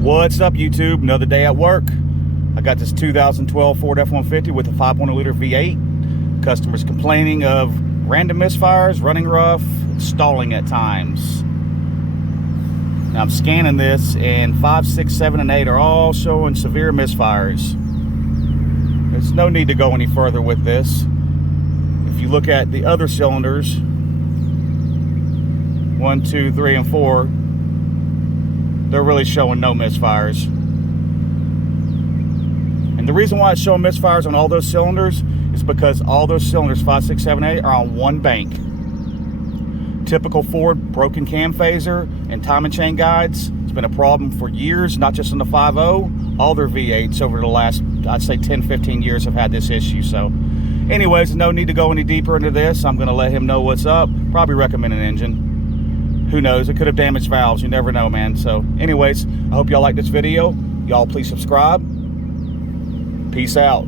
What's up, YouTube? Another day at work. I got this 2012 Ford F-150 with a 5.0 liter V8. Customers complaining of random misfires, running rough, stalling at times. Now I'm scanning this, and 5, 6, 7, and 8 are all showing severe misfires. There's no need to go any further with this. If you look at the other cylinders, 1, 2, 3, and 4, they're really showing no misfires. And the reason why it's showing misfires on all those cylinders is because all those cylinders, 5, 6, 7, 8, are on one bank. Typical Ford broken cam phaser and timing chain guides. It's been a problem for years, not just in the 5.0. All their V8s over the last, I'd say 10, 15 years have had this issue. So anyways, no need to go any deeper into this. I'm gonna let him know what's up. Probably recommend an engine. Who knows, it could have damaged valves. You never know, man. So anyways, I hope y'all like this video. Y'all please subscribe. Peace out.